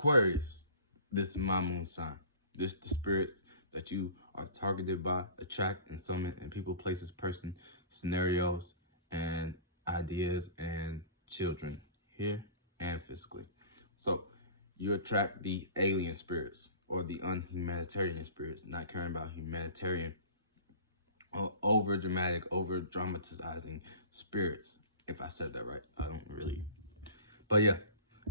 Aquarius, this is my moon sign. This is the spirits that you are targeted by, attract, and summon in people, places, person, scenarios, and ideas and children here and physically. So you attract the alien spirits or the unhumanitarian spirits, not caring about humanitarian, over dramatic, over dramatizing spirits. If I said that right, I don't really. But yeah,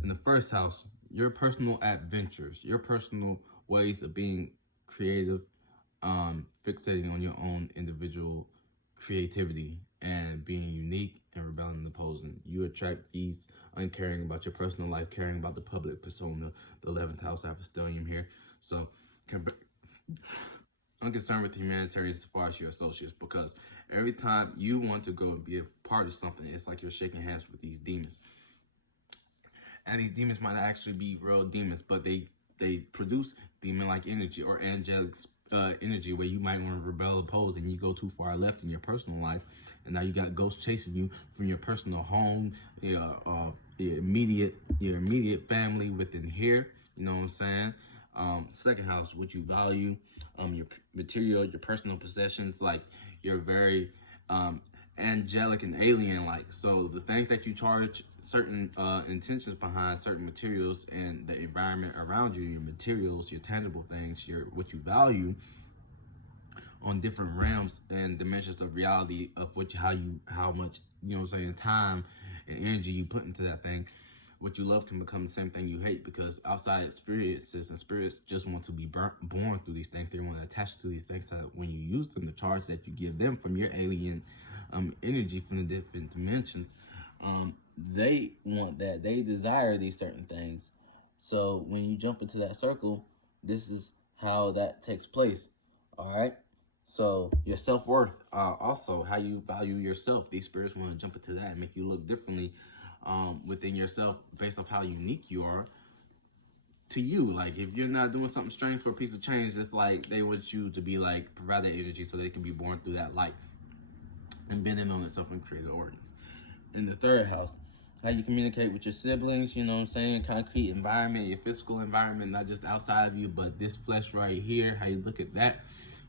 in the first house, your personal adventures, your personal ways of being creative, fixating on your own individual creativity and being unique and rebelling and opposing. You attract these uncaring about your personal life, caring about the public persona. The 11th house, I have a stellium here. So, unconcerned with humanitarians as far as your associates, because every time you want to go and be a part of something, it's like you're shaking hands with these demons. And these demons might not actually be real demons, but they produce demon-like energy or angelic energy where you might want to rebel, oppose, and you go too far left in your personal life, and now you got ghosts chasing you from your personal home, your immediate family within here. You know what I'm saying? Second house, what you value, your material, your personal possessions, like you're very angelic and alien like. So the things that you charge certain intentions behind certain materials and the environment around you, your materials, your tangible things, your what you value on different realms and dimensions of reality of which how much, you know what I'm saying, time and energy you put into that thing. What you love can become the same thing you hate, because outside experiences and spirits just want to be born through these things. They want to attach to these things, so that when you use them, the charge that you give them from your alien energy from the different dimensions, they want that. They desire these certain things. So when you jump into that circle, this is how that takes place. All right. So your self-worth, also how you value yourself. These spirits want to jump into that and make you look differently within yourself based off how unique you are to you. Like if you're not doing something strange for a piece of change, it's like they want you to be like provide that energy so they can be born through that light and bending on itself and create organs. In the third house, how you communicate with your siblings, you know what I'm saying? Concrete environment, your physical environment, not just outside of you, but this flesh right here, how you look at that.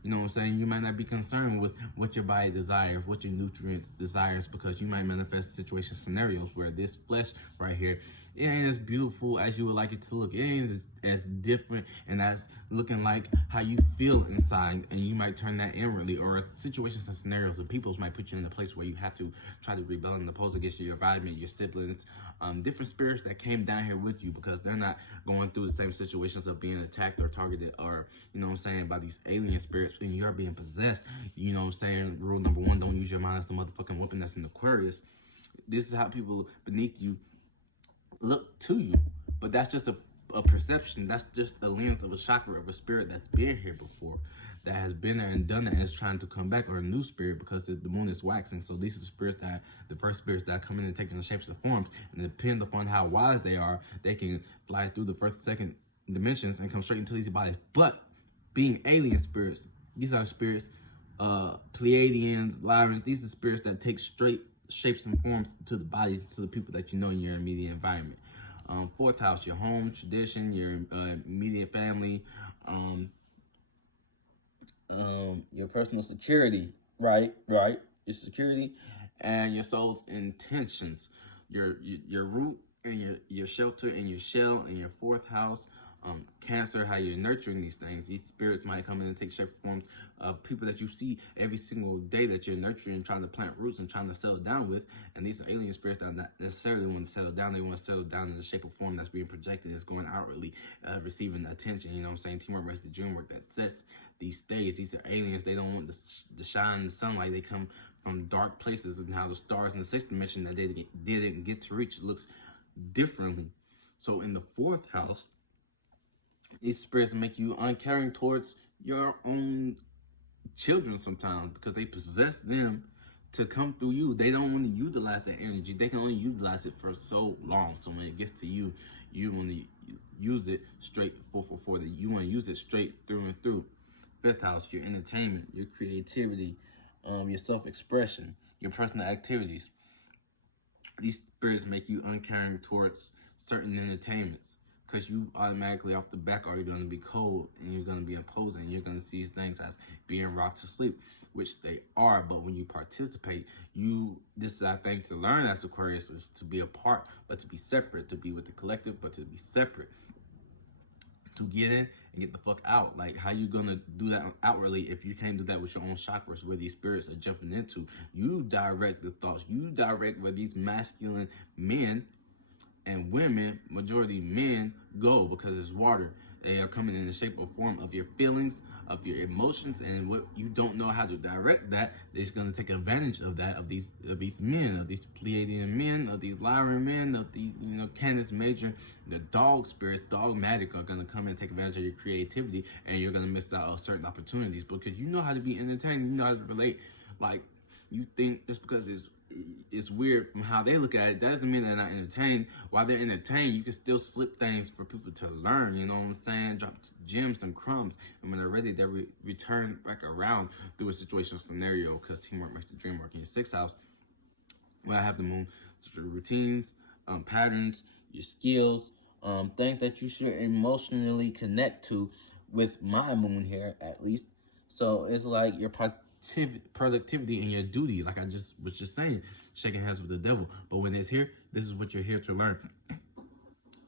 You know what I'm saying? You might not be concerned with what your body desires, what your nutrients desires, because you might manifest situation scenarios where this flesh right here, it ain't as beautiful as you would like it to look. It ain't as different and as looking like how you feel inside, and you might turn that inwardly, or situations and scenarios and peoples might put you in a place where you have to try to rebel and oppose against your environment, your siblings, different spirits that came down here with you, because they're not going through the same situations of being attacked or targeted, or, you know what I'm saying, by these alien spirits, and you're being possessed. You know what I'm saying? Rule number one, don't use your mind as a motherfucking weapon that's in Aquarius. This is how people beneath you look to you, but that's just a perception. That's just a lens of a chakra of a spirit that's been here before, that has been there and done it and is trying to come back, or a new spirit, because the moon is waxing. So these are the spirits that, the first spirits that come in and take the shapes and forms, and depend upon how wise they are, they can fly through the first, second dimensions and come straight into these bodies. But being alien spirits, these are spirits, Pleiadians, Lyrians, these are spirits that take straight shapes and forms to the bodies, to the people that you know in your immediate environment. Fourth house, your home, tradition, your immediate family, your personal security, right, your security, and your soul's intentions, your root and your shelter and your shell and your fourth house. Cancer, how you're nurturing these things. These spirits might come in and take shape forms of people that you see every single day that you're nurturing, trying to plant roots and trying to settle down with. And these are alien spirits that not necessarily want to settle down. They want to settle down in the shape or form that's being projected, is going outwardly, receiving attention. You know what I'm saying? Teamwork makes the dream work. That sets these stage. These are aliens. They don't want the shine, the sunlight. They come from dark places, and how the stars in the sixth dimension that they didn't get to reach looks differently. So in the fourth house, these spirits make you uncaring towards your own children sometimes, because they possess them to come through you. They don't want to utilize that energy. They can only utilize it for so long. So when it gets to you, you want to use it straight that you want to use it straight through and through. Fifth house, your entertainment, your creativity, your self-expression, your personal activities. These spirits make you uncaring towards certain entertainments, because you automatically off the back are going to be cold and you're going to be imposing. You're going to see things as being rocked to sleep, which they are. But when you participate, this is, I think, to learn as Aquarius is to be a part, but to be separate, to be with the collective, but to be separate, to get in and get the fuck out. Like, how you gonna do that outwardly if you can't do that with your own chakras, where these spirits are jumping into? You direct the thoughts, you direct where these masculine men and women, majority men, go, because it's water. They are coming in the shape or form of your feelings, of your emotions, and what you don't know how to direct that, they're just gonna take advantage of that, of these men, of these Pleiadian men, of these Lyran men, of these, Canis Major, the dog spirits, dogmatic, are gonna come and take advantage of your creativity, and you're gonna miss out on certain opportunities because you know how to be entertained, you know how to relate. Like, you think just because it's weird from how they look at it, that doesn't mean they're not entertained. While they're entertained, you can still slip things for people to learn, you know what I'm saying? Drop gems and crumbs, and when they're ready, they return back around through a situational scenario, because teamwork makes the dream work. In your 6th house, when I have the moon, your routines, patterns, your skills, things that you should emotionally connect to with my moon here, at least. So it's like your productivity and your duty, like I just was just saying, shaking hands with the devil. But when it's here, this is what you're here to learn.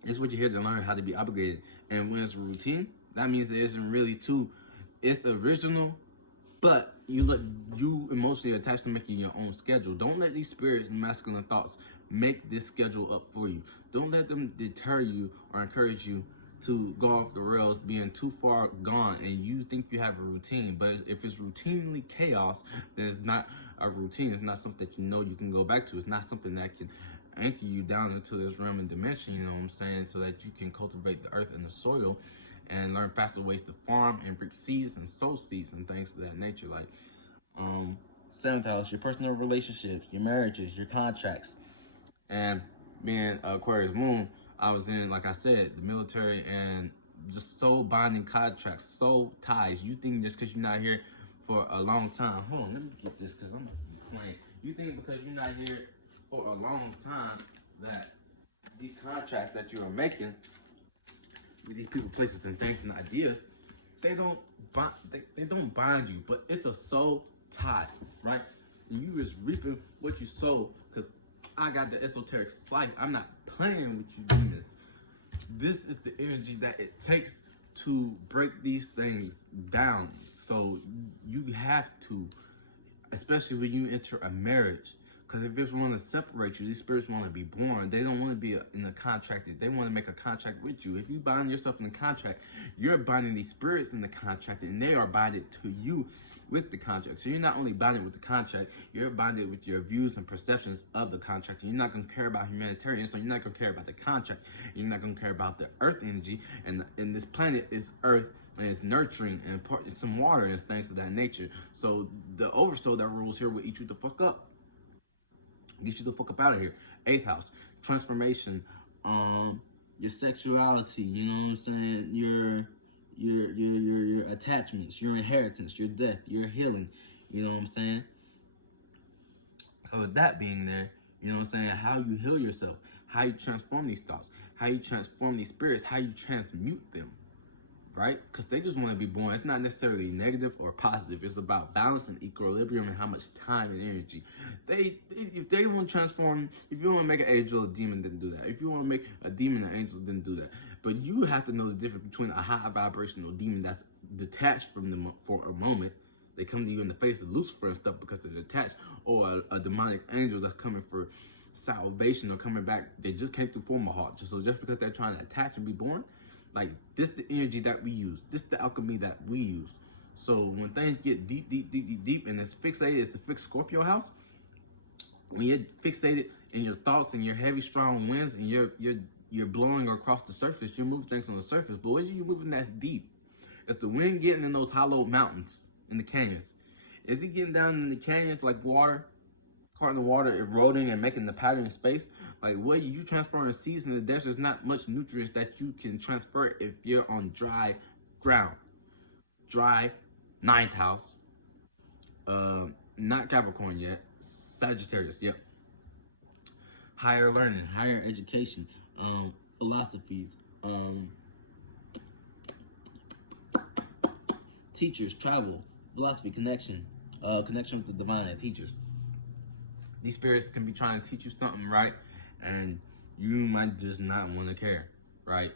It's what you're here to learn, how to be obligated. And when it's routine, that means there isn't really it's original, but you emotionally attached to making your own schedule. Don't let these spirits and masculine thoughts make this schedule up for you. Don't let them deter you or encourage you to go off the rails, being too far gone, and you think you have a routine. But if it's routinely chaos, then it's not a routine. It's not something that you can go back to. It's not something that can anchor you down into this realm and dimension, you know what I'm saying, so that you can cultivate the earth and the soil and learn faster ways to farm and reap seeds and sow seeds and things of that nature. Like, 7th house, your personal relationships, your marriages, your contracts. And being Aquarius moon, I was in, like I said, the military, and just soul bonding contracts, soul ties. You think just because you're not here for a long time, hold on, let me get this because I'm playing. You think because you're not here for a long time that these contracts that you are making with these people, places, and things and ideas, they don't bind you, but it's a soul tie, right? And you is reaping what you sow, because I got the esoteric slice. I'm not playing with you doing this. This is the energy that it takes to break these things down. So you have to, especially when you enter a marriage. Because if it's want to separate you, these spirits want to be born. They don't want to be in a contract. They want to make a contract with you. If you bind yourself in a contract, you're binding these spirits in the contract, and they are binded to you with the contract. So you're not only binded with the contract, you're binded with your views and perceptions of the contract. And you're not going to care about humanitarian, so you're not going to care about the contract. You're not going to care about the earth energy. And this planet is earth, and it's nurturing and some water and things of that nature. So the oversoul that rules here will eat you the fuck up. Get you the fuck up out of here. 8th house, transformation, your sexuality, you know what I'm saying? Your attachments, your inheritance, your death, your healing, you know what I'm saying? So with that being there, you know what I'm saying, how you heal yourself, how you transform these thoughts, how you transform these spirits, how you transmute them. Right? Because they just want to be born. It's not necessarily negative or positive. It's about balance and equilibrium and how much time and energy. If they want to transform, if you want to make an angel a demon, then do that. If you want to make a demon an angel, then do that. But you have to know the difference between a high vibrational demon that's detached from them for a moment. They come to you in the face of Lucifer and stuff because they're detached, or a demonic angel that's coming for salvation or coming back. They just came through form of heart. So just because they're trying to attach and be born, like, this the energy that we use. This the alchemy that we use. So when things get deep, and it's fixated, it's the fixed Scorpio house. When you're fixated in your thoughts and your heavy, strong winds, and you're blowing across the surface, you're moving things on the surface. But what are you moving that's deep? It's the wind getting in those hollow mountains, in the canyons. Is it getting down in the canyons like water? Caught in the water, eroding and making the pattern in space. Like, what you transfer in seas in the desert, there's not much nutrients that you can transfer if you're on dry ground. Dry, 9th house. Not Capricorn yet. Sagittarius, yep. Higher learning, higher education. philosophies, teachers, travel, philosophy, connection, connection with the divine, and teachers. These spirits can be trying to teach you something, right? And you might just not want to care, right?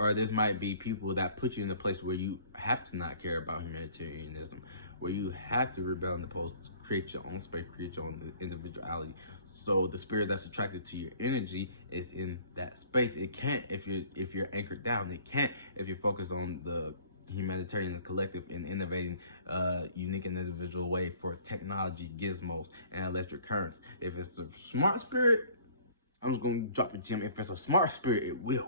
Or this might be people that put you in a place where you have to not care about humanitarianism, where you have to rebel in the post, create your own space, create your own individuality. So the spirit that's attracted to your energy is in that space. It can't if you're anchored down. It can't if you're focused on the humanitarian collective and innovating unique and individual way for technology, gizmos, and electric currents. If it's a smart spirit, I'm just gonna drop a gem. If it's a smart spirit, it will.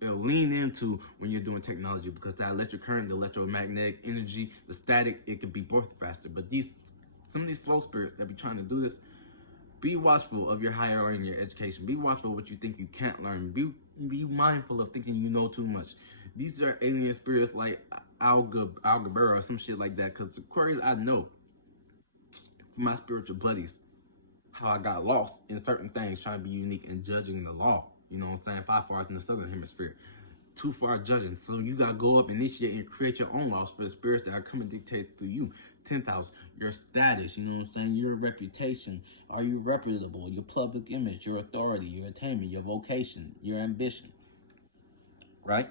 It'll lean into when you're doing technology, because that electric current, the electromagnetic energy, the static, it could be both faster. But some of these slow spirits that be trying to do this, be watchful of your higher learning, your education. Be watchful of what you think you can't learn. Be mindful of thinking you know too much. These are alien spirits like Algebra or some shit like that. Because Aquarius, I know from my spiritual buddies how I got lost in certain things, trying to be unique and judging the law. You know what I'm saying? 5 far in the southern hemisphere. Too far judging. So you gotta go up, initiate, and create your own laws for the spirits that are coming dictate through you. 10th house, your status, you know what I'm saying? Your reputation. Are you reputable? Your public image, your authority, your attainment, your vocation, your ambition. Right?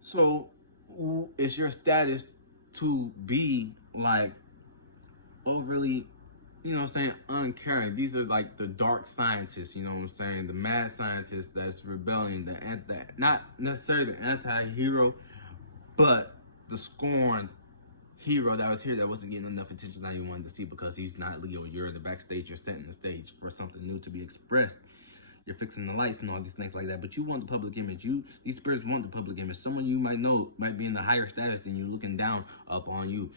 So it's your status to be like overly, you know what I'm saying, uncaring. These are like the dark scientists, you know what I'm saying, the mad scientists that's rebelling, not necessarily the anti-hero, but the scorned hero that was here that wasn't getting enough attention that you wanted to see because he's not Leo. You're in the backstage, you're setting the stage for something new to be expressed. You're fixing the lights and all these things like that, but you want the public image. These spirits want the public image. Someone you might know might be in the higher status than you, looking down up on you,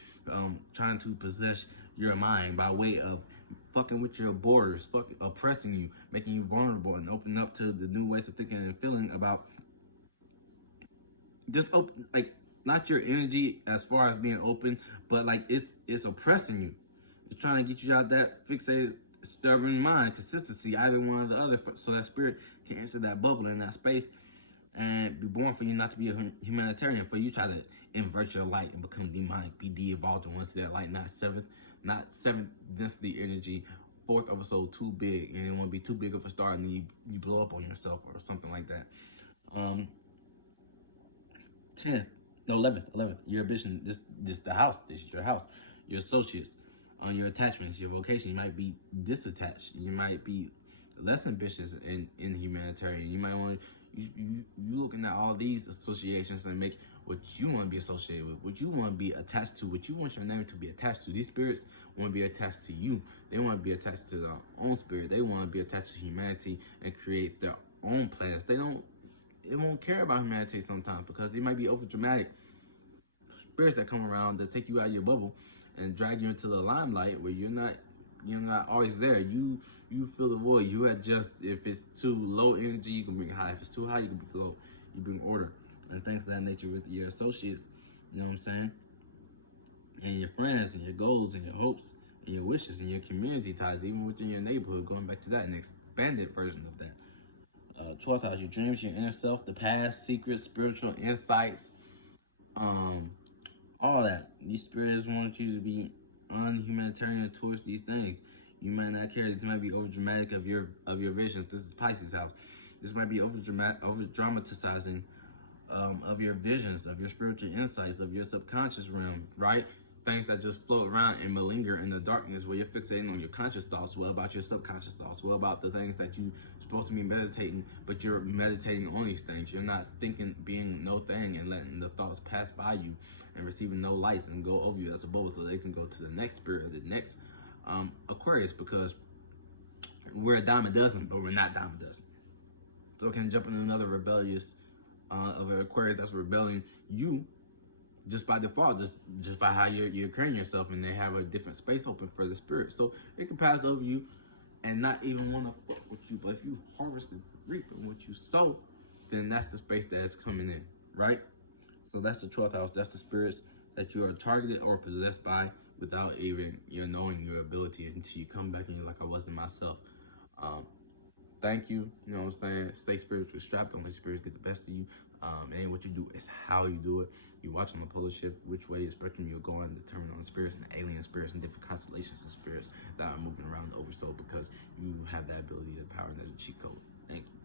trying to possess your mind by way of fucking with your borders, oppressing you, making you vulnerable, and open up to the new ways of thinking and feeling about just open, like, not your energy as far as being open, but like it's oppressing you. It's trying to get you out that fixated, stubborn mind, consistency, either one or the other, so that spirit can enter that bubble in that space and be born for you not to be a humanitarian, for you try to invert your light and become demonic, be de-evolved, and want to see that light, not seventh density energy, fourth of a soul, too big, and you don't want to be too big of a star and then you blow up on yourself or something like that. 10th, no, 11th, your ambition, this the house, this is your house, your associates, on your attachments, your vocation. You might be disattached, you might be less ambitious in humanitarian. You might want to, you looking at all these associations and make what you want to be associated with, what you want to be attached to, what you want your name to be attached to. These spirits want to be attached to you. They want to be attached to their own spirit. They want to be attached to humanity and create their own plans. It won't care about humanity sometimes because it might be over dramatic spirits that come around that take you out of your bubble and drag you into the limelight where you're not always there. You feel the void. You adjust. If it's too low energy, you can bring high. If it's too high, you can bring low. You bring order and things of that nature with your associates. You know what I'm saying? And your friends and your goals and your hopes and your wishes and your community ties, even within your neighborhood. Going back to that, an expanded version of that. 12th house, your dreams, your inner self, the past, secrets, spiritual insights, all that. These spirits want you to be unhumanitarian towards these things. You might not care. This might be over dramatic of your visions. This is Pisces house. This might be over dramatizing of your visions, of your spiritual insights, of your subconscious realm, right? Things that just float around and malinger in the darkness, where you're fixating on your conscious thoughts. What about your subconscious thoughts? What about the things that you're supposed to be meditating, but you're meditating on these things? You're not thinking, being no thing, and letting the thoughts pass by you and receiving no lights and go over you as a bubble, so they can go to the next spirit, the next Aquarius, because we're a dime a dozen, but we're not dime a dozen. So it can jump in another rebellious of an Aquarius that's rebelling you just by default, just by how you're carrying yourself, and they have a different space open for the spirit. So it can pass over you and not even want to fuck with you. But if you harvest and reap what you sow, then that's the space that is coming in, right? So that's the 12th house. That's the spirits that you are targeted or possessed by without even knowing your ability until you come back and you're like, I wasn't myself. thank you. You know what I'm saying? Stay spiritually strapped. Don't let spirits get the best of you. It ain't what you do, it's how you do it. You watch on the polar shift which way the spectrum you're going, determined on the spirits and the alien spirits and different constellations of spirits that are moving around the oversoul, because you have that ability, that power, and that cheat code. Thank you.